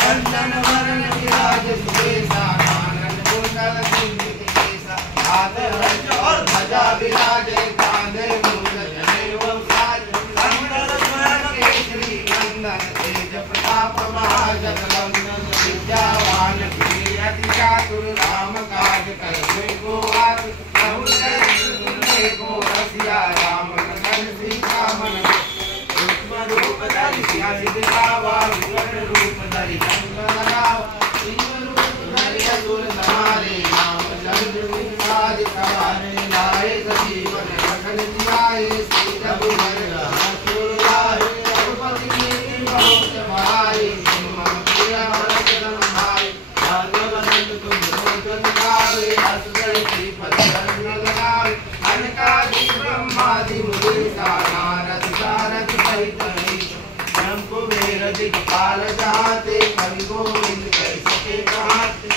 चंदन वरण विराज सुबेसा कानन कुंडल कुंचित केसा हाथ वज्र और ध्वजा विराजे कांधे मूल जनेऊ साज मंगल स्वर्ण केसरी नंदन तेज प्रताप महाजगवंदन विद्यावान वीर अति चातुर राम काज करने को आतुर सुनने को रसिया राम लखन सीता मन रूप धरि सिंह दिखावा विकट रूप धरि रंग लगावा सिंह रूप धरि असुर संहारे रामचंद्र विराज सवारे लाए सजीवन लखन जियाए श्री रघुवर रासुर लाए रघुपति कीर्ति बहुत बढ़ाई मम प्रिय भरत धन भाई भाग्यवंत तुम लोचन गावे हस गए पद धर्म लगावे अनकादि ब्रह्मादि मुनीसा नारद सारद सहित हमको मेरा दिखपाल जाते कवि गोविंद कह सके कहाते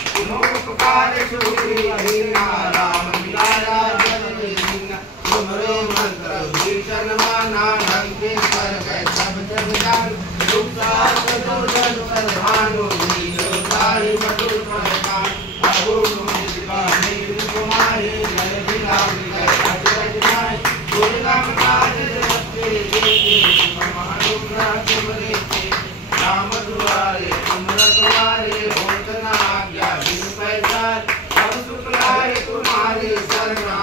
उपकार सुखी हीना राम मिलाया जन हीना तुम्हारे मंत्र भीषण माना ढंके कर गए सब जग जान दुखदार जो जन प्रधानो नीलो तारी बटुल प्रधान अहो मुझका नील कुमारे जय दिलाम गए अजय जाए दुर्गम काज रखते देते महानुग्रह तुमरे राम दुआरे तुम रखवारे होत न आज्ञा बिन पैसार सब सुख लाए तुम्हारे शरणा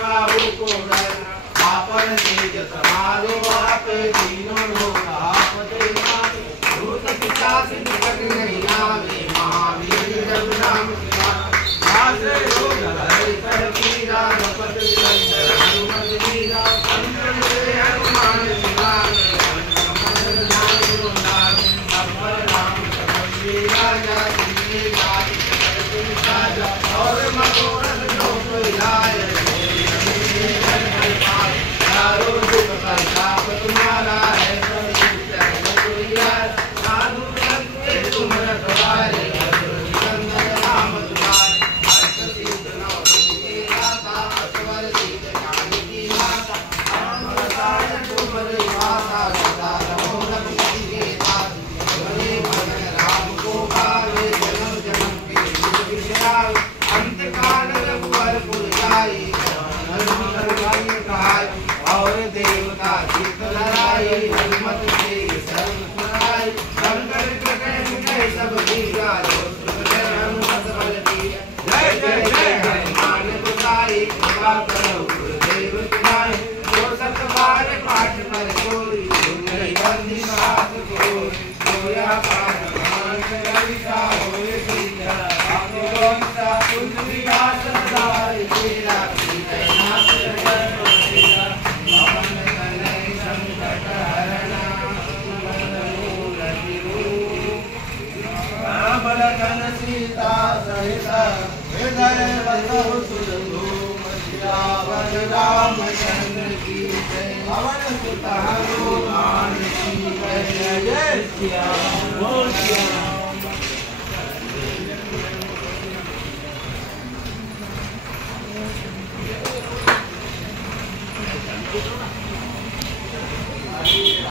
राहु को डरना आपन तेज समारो आप तीनों लोग आपते मारे भूत पिशाच निकट नहीं आवे महावीर जब नाम आसे रोग हरे कर वीरा नपत निरंतर हनुमत वीरा संकट से हनुमान सिलावे राजा जिंदगी राजा और मनोरथ जो कोई लाए चारों दुख का ताप तुम्हारा है साधु संत तुम रखवारे चंदन राम तुम्हारे अष्ट सिद्ध नव के दाता असवर सिद्ध ज्ञान की माता राम साजन तुम्हारे माता सदा रहो रघुपति के दास तुम्हारे भजन राम को गावे जन्म जन्म के दुख बिसरावे अंत काल रघुवर पुर जाए और देवता चित्त लड़ाई हनुमत से शरण सुनाई संकट कटे मिटे सब पीरा जो सुख है हनुमत बल दिया जय जय जय हनुमान गोसाई कृपा करो गुरुदेव तुम्हारे जो सत बार पाठ पर कोई सुनहि बंदी बात कोई सोया पाठ मान कविता होए सीता आपको गोविंदा कुंज विलास सदाई तेरा सीता नाथ जय प्रसिद्ध पवन तनय संकट हरणा राम लखन सीता सहित हृदय बसहु सुरधु सियावर रामचंद्र की जय पवन सुत हनुमान की जय जय सिया बोल सिया